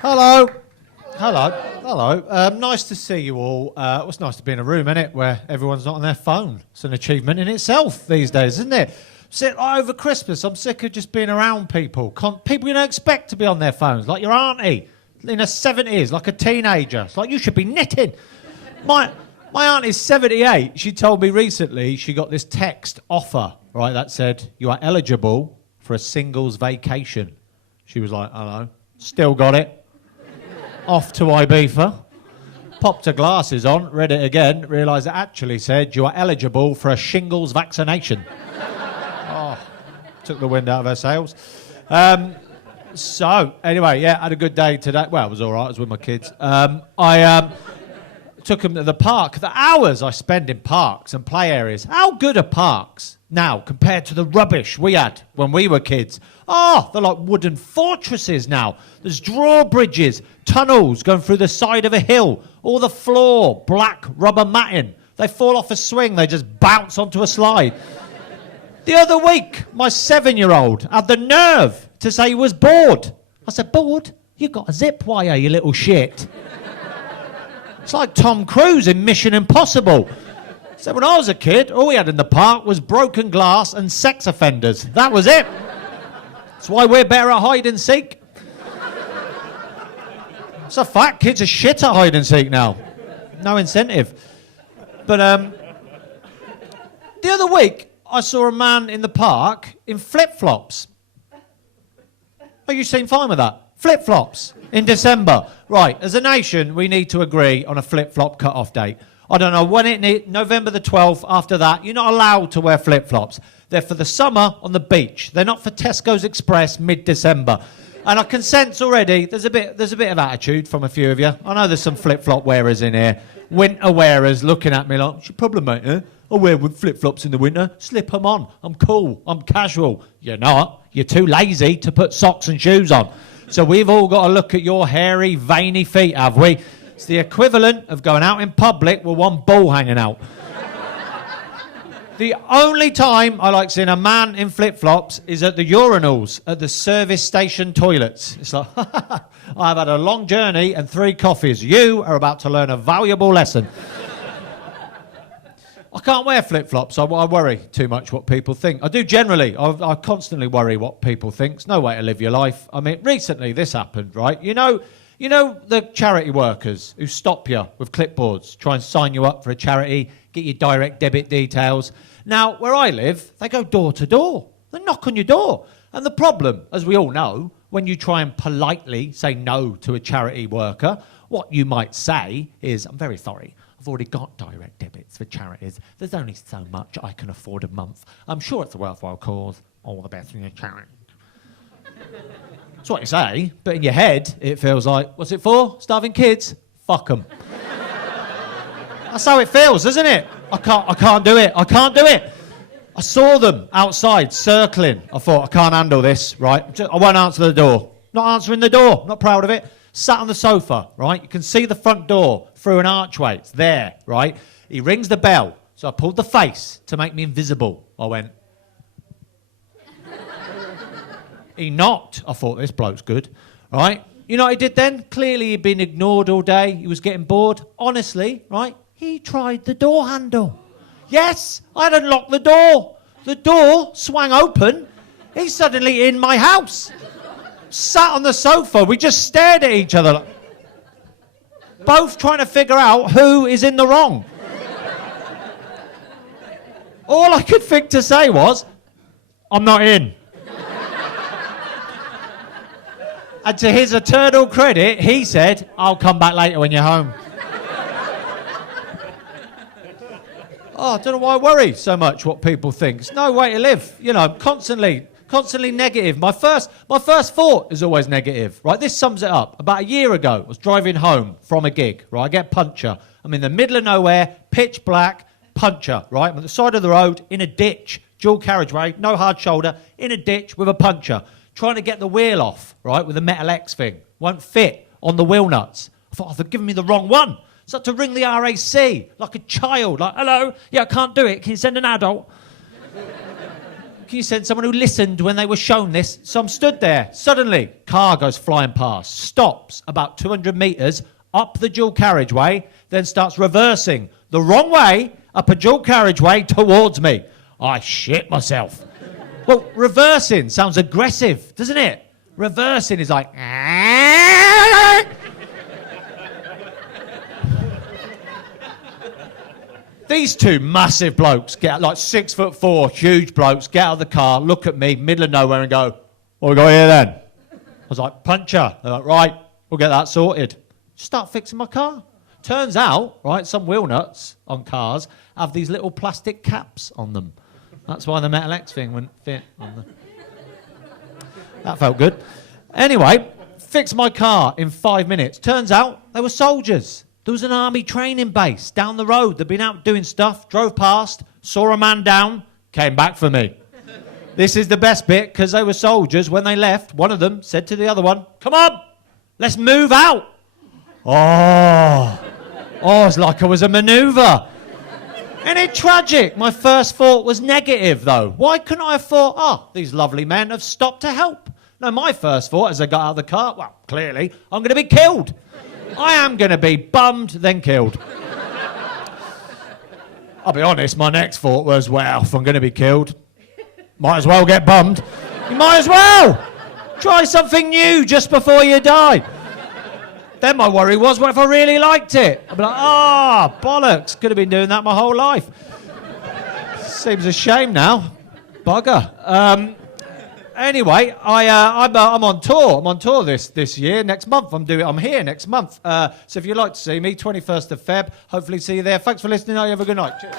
Hello. Hello. Hello. Nice to see you all. It's nice to be in a room, isn't it, where everyone's not on their phone. It's an achievement in itself these days, isn't it? Over Christmas, I'm sick of just being around people. People you don't expect to be on their phones, like your auntie in her 70s, like a teenager. It's like, you should be knitting. My auntie's 78. She told me recently she got this text offer, right, that said, you are eligible for a singles vacation. She was like, hello. Still got it. Off to Ibiza. Popped her glasses on, read it again, realised it actually said, you are eligible for a shingles vaccination. Oh, took the wind out of her sails. So, anyway, yeah, had a good day today. Well, it was all right. I was with my kids. I took them to the park. The hours I spend in parks and play areas. How good are parks now compared to the rubbish we had when we were kids? Oh, they're like wooden fortresses now. There's drawbridges, tunnels going through the side of a hill. All the floor, black rubber matting. They fall off a swing. They just bounce onto a slide. The other week, my 7-year-old had the nerve to say he was bored. I said, bored? You got a zip wire, you little shit. It's like Tom Cruise in Mission Impossible. So when I was a kid, all we had in the park was broken glass and sex offenders. That was it. That's why we're better at hide and seek. It's a fact, kids are shit at hide and seek now. No incentive. But the other week, I saw a man in the park in flip-flops. Oh, you seem fine with that? Flip-flops in December. Right, as a nation, we need to agree on a flip-flop cut-off date. I don't know when November the 12th, after that, you're not allowed to wear flip-flops. They're for the summer on the beach. They're not for Tesco's Express mid-December. And I can sense already there's a bit of attitude from a few of you. I know there's some flip-flop wearers in here. Winter wearers looking at me like, what's your problem, mate, eh? I wear flip-flops in the winter. Slip them on. I'm cool. I'm casual. You're not. You're too lazy to put socks and shoes on. So we've all got to look at your hairy, veiny feet, have we? It's the equivalent of going out in public with one ball hanging out. The only time I like seeing a man in flip-flops is at the urinals, at the service station toilets. It's like, I've had a long journey and 3 coffees. You are about to learn a valuable lesson. I can't wear flip-flops. I worry too much what people think. I do generally. I constantly worry what people think. It's no way to live your life. I mean, recently this happened, right? You know the charity workers who stop you with clipboards, try and sign you up for a charity, get your direct debit details. Now, where I live, they go door to door. They knock on your door. And the problem, as we all know, when you try and politely say no to a charity worker, what you might say is, I'm very sorry. I've already got direct debits for charities. There's only so much I can afford a month. I'm sure it's a worthwhile cause. All the best in your charity. That's what you say, but in your head, it feels like, what's it for? Starving kids? Fuck them. That's how it feels, doesn't it? I can't do it. I can't do it. I saw them outside circling. I thought, I can't handle this, right? I won't answer the door. Not answering the door. Not proud of it. Sat on the sofa, right? You can see the front door through an archway. It's there, right? He rings the bell. So I pulled the face to make me invisible. I went. He knocked. I thought, this bloke's good, right? You know what he did then? Clearly he'd been ignored all day. He was getting bored. Honestly, right? He tried the door handle. Yes, I had unlocked the door. The door swung open. He's suddenly in my house. Sat on the sofa. We just stared at each other. Both trying to figure out who is in the wrong. All I could think to say was, I'm not in. And to his eternal credit, he said, I'll come back later when you're home. Oh, I don't know why I worry so much what people think. It's no way to live. You know, constantly negative. My first thought is always negative, right? This sums it up. About a year ago, I was driving home from a gig, right? I get puncture. I'm in the middle of nowhere, pitch black, puncture, right? I'm at the side of the road, in a ditch, dual carriageway, no hard shoulder, in a ditch with a puncture. Trying to get the wheel off, right, with a metal X thing. Won't fit on the wheel nuts. I thought, they've given me the wrong one. So I had to ring the RAC like a child, like, hello, yeah, I can't do it. Can you send an adult? Can you send someone who listened when they were shown this? So I'm stood there. Suddenly, car goes flying past, stops about 200 metres up the dual carriageway, then starts reversing the wrong way up a dual carriageway towards me. I shit myself. Well, reversing sounds aggressive, doesn't it? Reversing is like... These two massive blokes get out, like 6'4", huge blokes, get out of the car, look at me, middle of nowhere and go, what we got here then? I was like, puncher. They're like, right, we'll get that sorted. Start fixing my car. Turns out, right, some wheel nuts on cars have these little plastic caps on them. That's why the Metal X thing wouldn't fit on them. That felt good. Anyway, fixed my car in 5 minutes. Turns out they were soldiers. There was an army training base down the road. They'd been out doing stuff, drove past, saw a man down, came back for me. This is the best bit, because they were soldiers. When they left, one of them said to the other one, come on, let's move out. Oh, it's like it was a manoeuvre. Isn't it tragic? My first thought was negative, though. Why couldn't I have thought, these lovely men have stopped to help? No, my first thought as I got out of the car, well, clearly, I'm going to be killed. I am going to be bummed, then killed. I'll be honest, my next thought was, well, if I'm going to be killed, might as well get bummed. You might as well. Try something new just before you die. Then my worry was, what if I really liked it? I'd be like, bollocks, could have been doing that my whole life. Seems a shame now. Bugger. Anyway, I'm on tour. I'm on tour this year. Next month, I'm here next month. So if you'd like to see me, 21st of Feb. Hopefully see you there. Thanks for listening. You have a good night. Cheers.